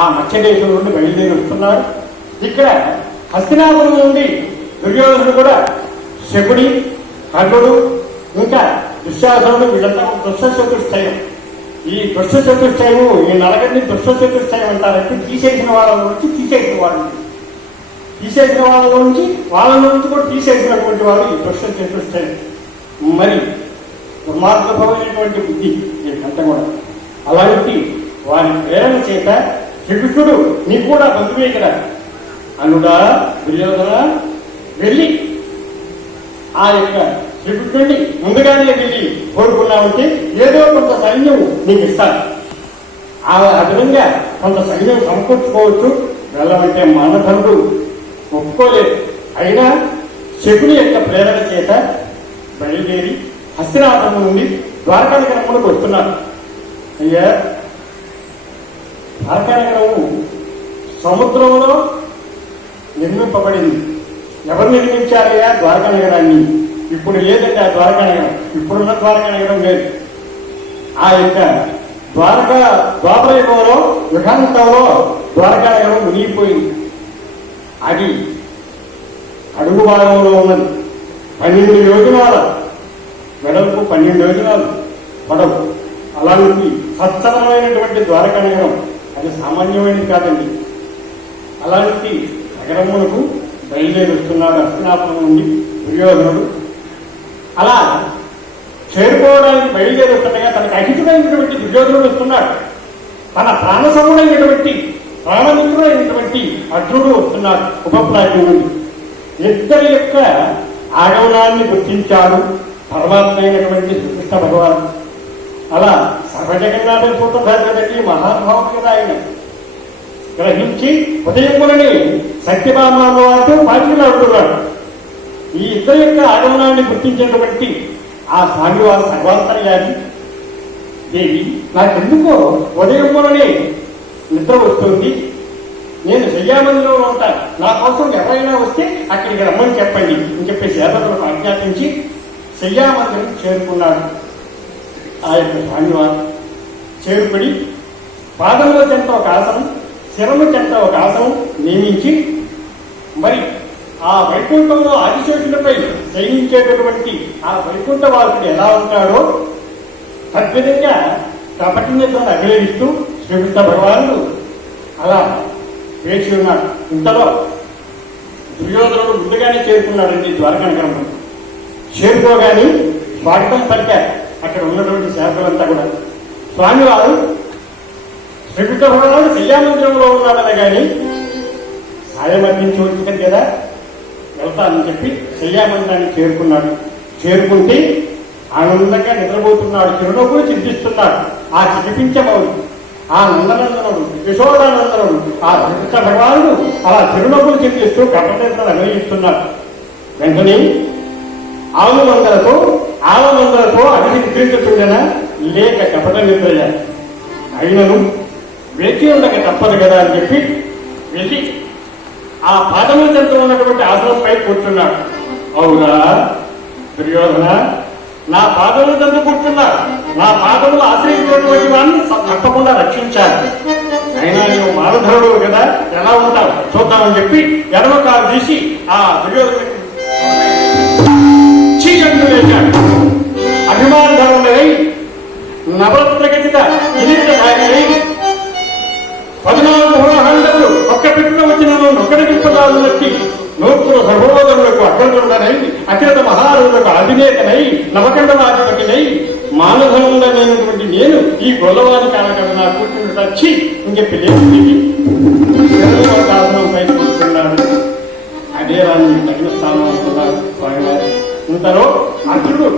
ఆ మత్స్యదేశం నుండి బయలుదేరి వస్తున్నారు. ఇక్కడ హస్తినాపురం నుండి దుర్యోధనుడు కూడా శకుని, కర్ణుడు, ఇంకా దుశ్శాసనుడు వీళ్ళంతా దుష్ట చతుష్టయం. ఈ దుష్ట చతుష్టయము, ఈ నలగరిని దుష్ట చతుష్టయం అంటారంటే తీసేసిన వాళ్ళ నుంచి తీసేసిన వాళ్ళ నుంచి కూడా తీసేసినటువంటి వాడు ఈ దుష్ట చతుష్టయం. మరి దుర్మార్గమైనటువంటి బుద్ధి వీళ్ళంతా కూడా. అలాంటి వారి ప్రేరణ చేత శ్రీకృష్ణుడు నీ కూడా బంధువే కదా అనుడా దుర్యోధన వెళ్ళి ఆ యొక్క శ్రీకృష్ణుడిని ముందుగానే వెళ్ళి కోరుకున్నామంటే ఏదో కొంత సైన్యం నీకు ఇస్తాను. ఆ విధంగా కొంత సైన్యం సమకూర్చుకోవచ్చు. వెళ్ళమంటే మానధనుడు ఒప్పుకోలేదు. అయినా శకుని యొక్క ప్రేరణ చేత బయలుదేరి హస్తినాపురం నుండి ద్వారకానగరములకు వస్తున్నారు. అయ్యా, ద్వారకానగరము సముద్రంలో నిర్మింపబడింది. ఎవరు నిర్మించారయ్యా ద్వారకానగరాన్ని? ఇప్పుడు లేదండి ఆ ద్వారకానగరం. ఇప్పుడున్న ద్వారకానగరం లేదు. ఆ యొక్క ద్వాపరయుగంలో యుగాంతంలో ద్వారకానగరం మునిగిపోయింది. అది అడుగు భాగంలో ఉన్నది. 12 యోజనాల వెడల్పు, 12 యోజనాలు పొడవు. అలాంటి సత్సరమైనటువంటి ద్వారకానగరం అది సామాన్యమైనది కాదండి. అలాంటి నగరములకు బయలుదేరి వస్తున్నాడు హస్తినాపురం నుండి దుర్యోధనుడు. అలా చేరుకోవడానికి బయలుదేరి వస్తుండగా తనకు అహితుడైనటువంటి దుర్యోధనుడు వస్తున్నాడు. తన ప్రాణసముడైనటువంటి ప్రాణమిత్రుడైనటువంటి అర్జునుడు వస్తున్నాడు ఉపప్లాట్యం నుండి. ఇద్దరి యొక్క ఆగమనాన్ని గుర్తించాడు పరమాత్మ అయినటువంటి శ్రీకృష్ణ భగవాన్. అలా సర్వజగన్నాథ సూత్రధారి మహానుభావుడు కదా ఆయన. గ్రహించి ఉదయములని సత్యభామాతో పాటిలాడుతున్నాడు. ఈ ఇద్దరి యొక్క ఆగమనాన్ని గుర్తించినటువంటి ఆ స్వామివారు సర్వాంతర్యాన్ని దేవి, నాకెందుకో ఉదయములని నిద్ర వస్తుంది, నేను శయ్యామందిలో ఉంటాను, నా కోసం ఎవరైనా వస్తే అక్కడికి రమ్మని చెప్పండి అని చెప్పి సేవకులకు ఆజ్ఞాపించి శయ్యామందిరం చేరుకున్నాడు. ఆ యొక్క స్వామివారు చేరుకుని పాదముల చెంత ఒక ఆసనం, శిరము చెంత ఒక ఆసనం నియమించి మరి ఆ వైకుంఠంలో ఆదిశేషులపై శయనించేటటువంటి ఆ వైకుంఠవాసుడు ఎలా ఉంటాడో తద్విధంగా కపటి నిద్రను అభినయిస్తూ శ్రీకృష్ణ భగవానుడు అలా వేచి ఉన్నాడు. ఇంతలో దుర్యోధనుడు ముందుగానే చేరుకున్నాడండి ద్వారకానగరం. చేరుకోగానే స్వాగతం పలికారు అక్కడ ఉన్నటువంటి సేవకులంతా కూడా. స్వామివారు శ్రీకృష్ణ భగవానుడు శయ్యామందిరంలో ఉన్నాడనే కానీ సాయం అందించి వచ్చింది కదా, వెళ్తానని చెప్పి శయ్యామందిరాన్ని చేరుకున్నాడు. చేరుకుంటే ఆనందంగా నిద్రపోతున్నాడు, చిరునవ్వులు చింతిస్తున్నాడు. ఆ చిరిపించబోదు ఆ నందనందనుడు యశోదానందనుడు ఆ శ్రీకృష్ణ భగవానుడు అలా చిరునవ్వులు చింతిస్తూ కపటనిద్రను అనుభవిస్తున్నాడు. వెంటనే ఆవుమందలతో అడిగి నిద్రించుతుండేనా లేక కపట నిద్రయ్యా, అయినను వేచి ఉండక తప్పదు కదా అని చెప్పి వెళ్ళి ఆ పాదముల చెంత ఉన్నటువంటి ఆసనంపై కూర్చున్నాడు. అవునా దుర్యోధన, నా పాదముల చెంత కూర్చున్నాడు, నా పాదములు ఆశ్రయించినటువంటి వాడిని తప్పకుండా రక్షించాలి. అయినా నువ్వు మానధరుడు కదా, ఎలా ఉంటావు చూద్దామని చెప్పి ఎడమ కాలు తీసి ఆ దుర్యోధనుడికి చీకంటూ వేశాడు. అభిమానధరుడై నవరత్నగతిత కిరీటధారిణై 14 హోమహండములు ఒక్క పెట్టున వచ్చిన ఒకటి విప్పదాలు బట్టి నూపుల సహోదరులకు అగ్రజుడనై అఖిల మహారులకు అధినేతనై నవకండనాధిపతినై మానధనుడైనటువంటి నేను ఈ గొల్లవారి కాలకన్నా నా కూర్చుని వచ్చి ఇంకెప్పి లేచి పై కూర్చున్నాడు. అదే రాని తగిన స్థానం అనుకున్నాడు స్వామివారు. ఇంతలో అర్జునుడు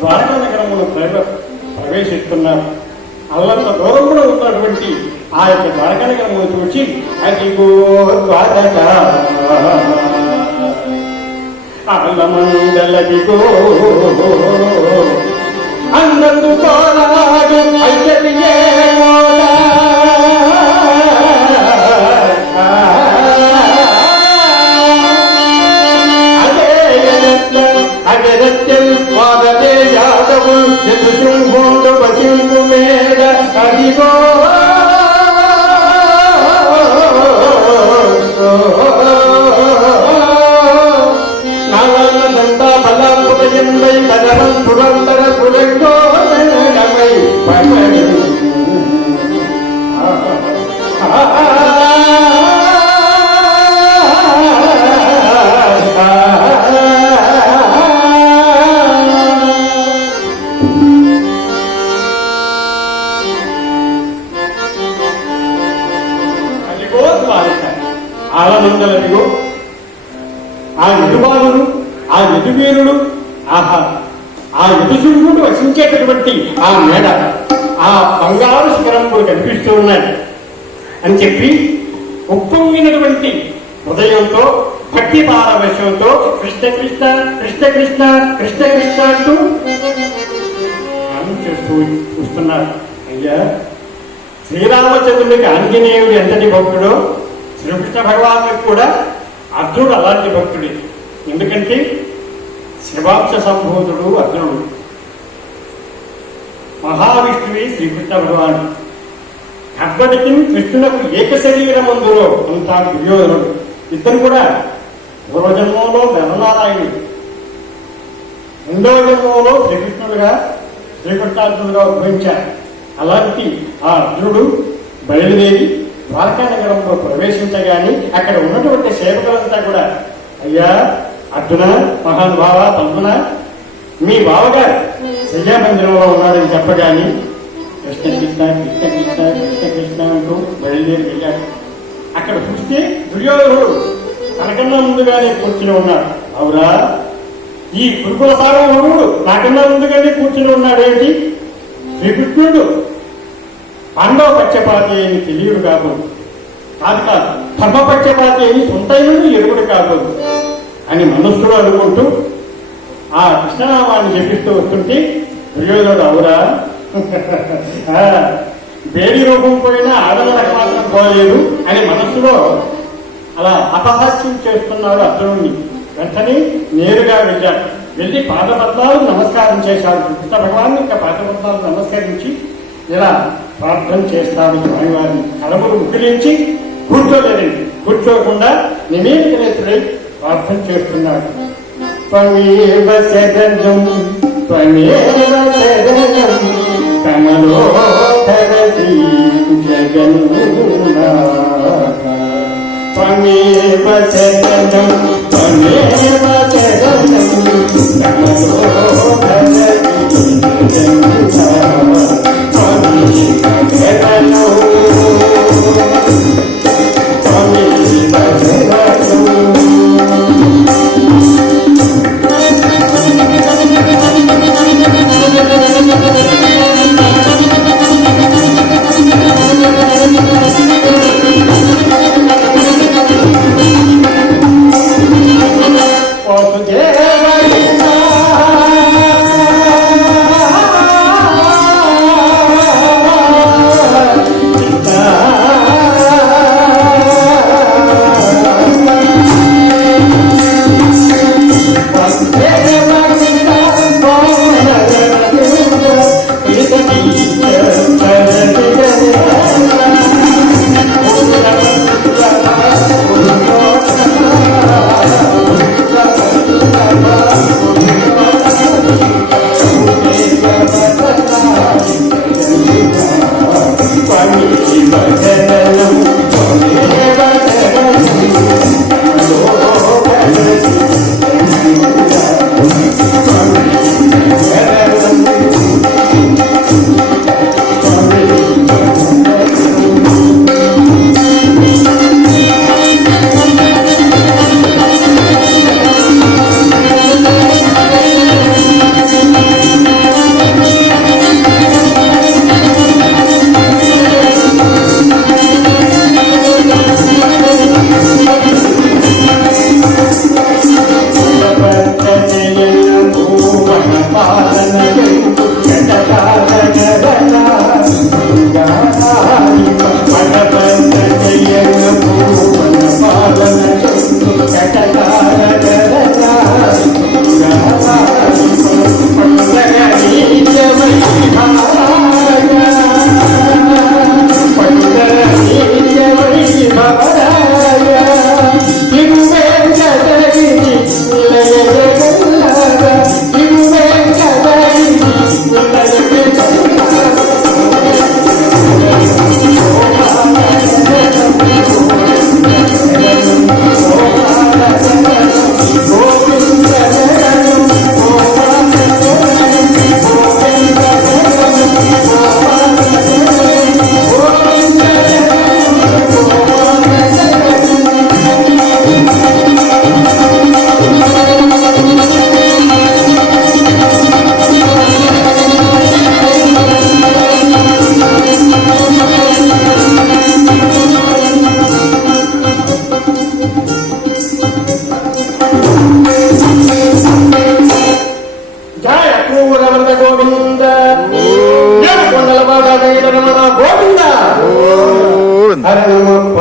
ద్వారకానగరమును ప్రవేశిస్తున్నారు. అల్లంత దూరంలో ఉన్నటువంటి ఆ యొక్క ద్వారకానగరమును చూచి అదిగో ద్వారక అల్లమందలదిగో అన్నందు కోరాడు అయ్యదియే అగరత్యం వాదనే యాదవు శంభోండు పశింపు మేడ అదిగో ఆలనందలనిగో ఆ యదుబాలుడు, ఆ యదువీరుడు, ఆహా ఆ యదుశృంగుడు వసించేటటువంటి ఆ మేడ, ఆ బంగారు శిఖరంలో కనిపిస్తూ ఉన్నాయి అని చెప్పి ఉప్పొంగినటువంటి హృదయంతో భక్తి పారవశ్యంతో కృష్ణ కృష్ణ కృష్ణ కృష్ణ కృష్ణ కృష్ణ అంటూ చేస్తూ చూస్తున్నారు. అయ్యా, శ్రీరామచంద్రుడికి ఆంజనేయుడు ఎంతటి భక్తుడో శ్రీకృష్ణ భగవానుడికి కూడా అర్జునుడు అలాంటి భక్తుడే. ఎందుకంటే శివాంశ సంభూతుడు అర్జునుడు, మహావిష్ణువి శ్రీకృష్ణ భగవాను. అప్పటికి కృష్ణునకు ఏక శరీరమందులో అంటాడు దుర్యోధనుడు. ఇద్దరు కూడా పూర్వజన్మంలో బెల్లనారాయణుడు, రెండవ జన్మంలో శ్రీకృష్ణుడుగా శ్రీకృష్ణార్జునుడుగా ఉద్భవించారు. అలాంటి ఆ అర్జునుడు బయలుదేరి ద్వారకా నగరంలో ప్రవేశించగాని అక్కడ ఉన్నటువంటి సేవకులంతా కూడా, అయ్యా అర్జున, మహానుభావ పద్మన, మీ బావగారు శయ్యామందిరంలో ఉన్నాడని చెప్పగాని కృష్ణ కృష్ణ కృష్ణ కృష్ణ కృష్ణ కృష్ణ అంటూ బయలుదేరి వెళ్ళాడు. అక్కడ చూస్తే దుర్యోధనుడు తనకన్నా ముందుగానే కూర్చుని ఉన్నాడు. అవురా, ఈ కురుకుల సార్వభౌముడు నాకన్నా ముందుగానే కూర్చుని ఉన్నాడేంటి? శ్రీకృష్ణుడు పాండవ పక్షపాతి అని తెలియడు కాబోదు, కాదు కాదు ధర్మపక్షపాతి అని సొంతైనది ఎరుగుడు కాబోదు అని మనస్సులో అనుకుంటూ ఆ కృష్ణనామాన్ని జపిస్తూ వస్తుంటే దుర్యోధనుడు, అవురా వేడి రూపం పోయినా ఆడవాళ్ళకి మాత్రం పోలేదు అని మనస్సులో అలా అపహాస్యం చేస్తున్నాడు అర్జునుడిని. వెంటనే నేరుగా వెళ్ళాడు. వెళ్ళి పాదపద్మాలకు నమస్కారం చేశాడు. కృష్ణ భగవాన్ యొక్క పాదపద్మాలకు నమస్కరించి ఇలా ప్రార్థన చేస్తాడు. స్వామివారిని కడములు ముగిలించి కూర్చోలేదండి, కూర్చోకుండా నిమేలికనేతుడై ప్రార్థన చేస్తున్నాడు. త్వమేవ శరణం త్వమేవ శరణం కమలోధరసి జగన్నాథ, త్వమేవ శరణం త్వమేవ శరణం కమలోధరసి జగన్నాథ, త్వమేవ శరణం త్వమేవ శరణం.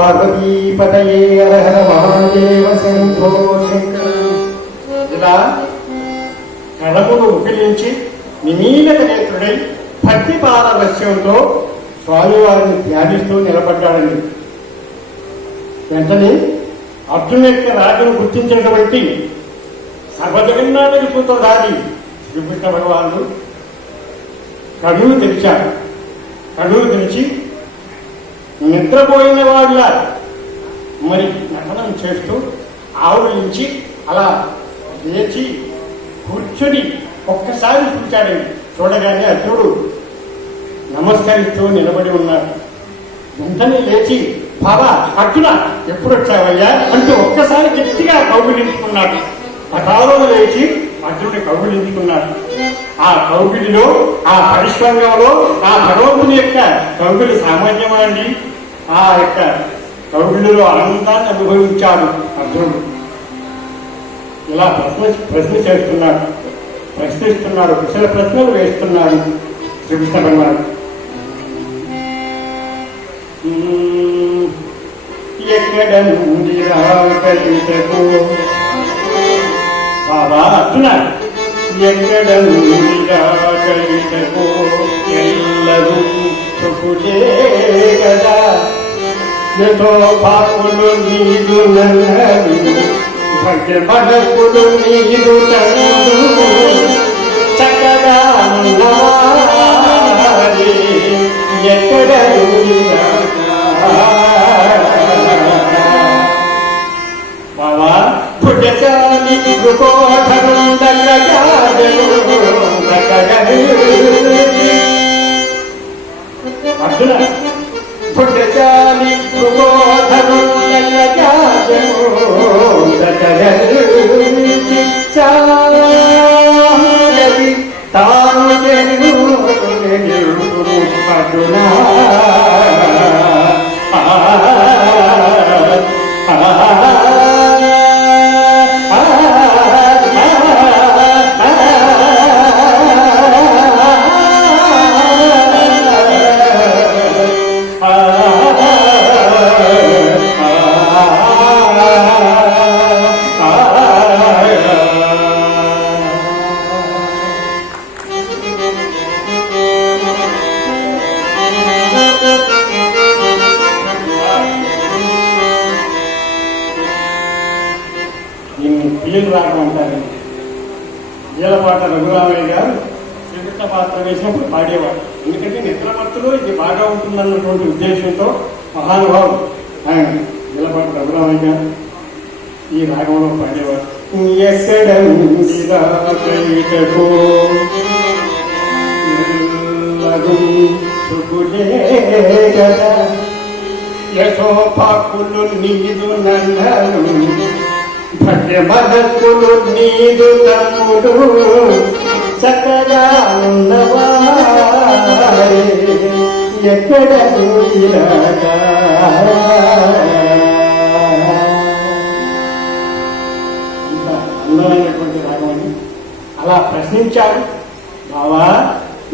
పార్వతీపతయే హర హర మహాదేవ శంభో శంకర. ఇలా కళమును ఉపయోగించి నిమీలక నేత్రుడై భక్తి పారవశ్యంతో స్వామివారిని ధ్యానిస్తూ నిలబడ్డాడండి. వెంటనే అర్జును యొక్క రాజును గుర్తించినటువంటి సర్వజగన్నాథుని సూత్రధారి శ్రీకృష్ణ భగవానుడు కడువు తెరిచాడు. కడువు తెరిచి నిద్రపోయిన వాళ్ళ మరి నటనం చేస్తూ ఆవులించి అలా లేచి కూర్చుని ఒక్కసారి చూచాడండి. చూడగానే అర్జునుడు నమస్కరిస్తూ నిలబడి ఉన్నాడు. వెంటనే లేచి బాబా అర్జున ఎప్పుడు వచ్చావయ్యా అంటూ ఒక్కసారి గట్టిగా కౌగిలించుకున్నాడు. పటాలను లేచి అర్జునుడి కౌగిలించుకున్నాడు. ఆ కౌగిలిలో ఆ పరిశ్రమంలో ఆ భగవంతుని యొక్క కౌగిలి సామాన్యమా అండి? ఆ యొక్క కౌగిలిలో ఆనందాన్ని అనుభవించాడు అర్జునుడు. ఇలా ప్రశ్న చేస్తున్నాడు, ప్రశ్నిస్తున్నాడు, కుశల ప్రశ్నలు వేస్తున్నాడు శ్రీకృష్ణ భగవానుడు. ఎక్కడ నుండి రాకలితకు బాబా అర్జున ఎక్కడ నుండి రాకలితకు ఎల్లరూ చుకులే కదా ఎతో పాపులు నీదు నన్నరు భగవకులు నీదు తనుడు చక్కగా ఎక్కడ నుండి బాబా పుట్టచాలి కోఠరం అర్జున పుట్టచాలి కోఠరం తాను అర్జున పిల్లలు రావడం అంటారు. ఈలపాట రఘురామయ్య గారు శ్రీకృష్ణ పాత్ర వేసినప్పుడు పాడేవాడు. ఎందుకంటే నిద్రమత్తులో ఇది బాగా ఉంటుందన్నటువంటి ఉద్దేశంతో మహానుభావుడు ఆయన ఈలపాట రఘురామయ్య గారు ఈ రాగంలో పాడేవాడు. ఎక్కడ యశోపాకులు నీదు నన్నను భగవకులు నీదు తమ్ముడు చక్కగా ఉన్నవారే ఎక్కడ అందమైనటువంటి రాగమని అలా ప్రశ్నించాడు. బావా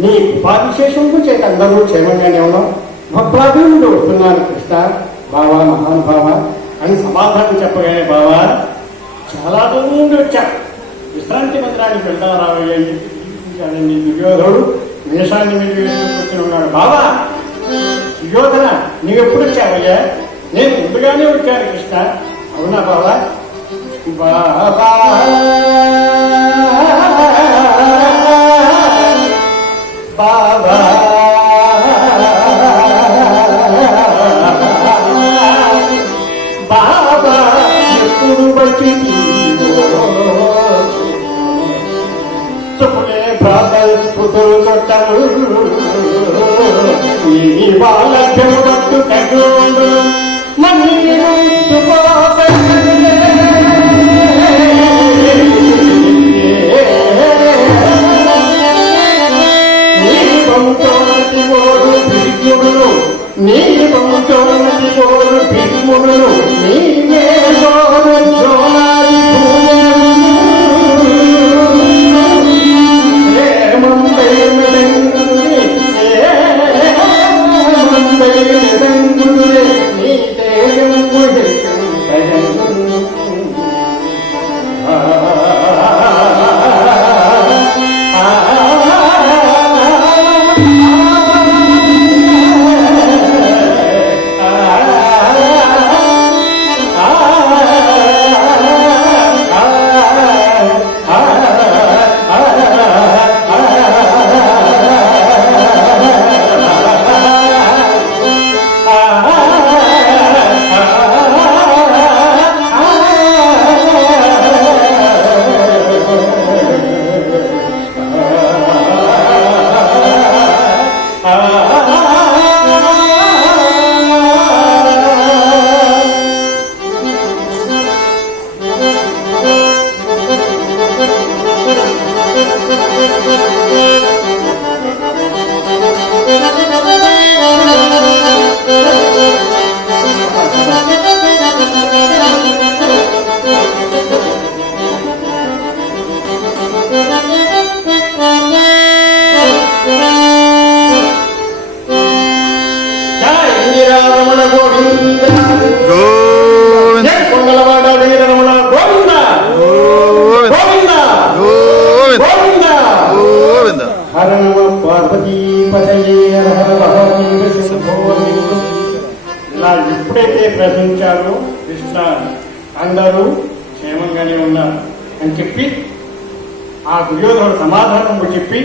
నీ ఉపాభిశేషంకు చేత అందరూ క్షేమంగానే ఉన్నాం, భక్తులు వస్తున్నారు కృష్ణ బావా మహానుభావ అని సమాధానం చెప్పగానే బావా చాలా దూరం నుండి వచ్చాడు, విశ్రాంతి మందిరానికి వెళ్దాం రావయ్య అని చెప్పి దుర్యోధనుడు వేషాన్ని మీద వేసుకొచ్చి ఉన్నాడు. బావా సుయోధన నీవెప్పుడు వచ్చావయ్యా? నేను ముందుగానే వచ్చాను కృష్ణ. అవునా బావా? బాబా బాబా బాబా ఎప్పుడు వచ్చి చుకునే ప్రాతలు పుతులు చుట్టము ఈ వాళ్ళకు పట్టు తగ్గుండు మనీ నీ పంచోటి కోరు భీముడు నీవే నీ తేజం ఇలా ఎప్పుడైతే ప్రశ్నించారో కృష్ణ అందరూ క్షేమంగానే ఉన్నారు అని చెప్పి ఆ దుర్యోధనుడు సమాధానం చెప్పి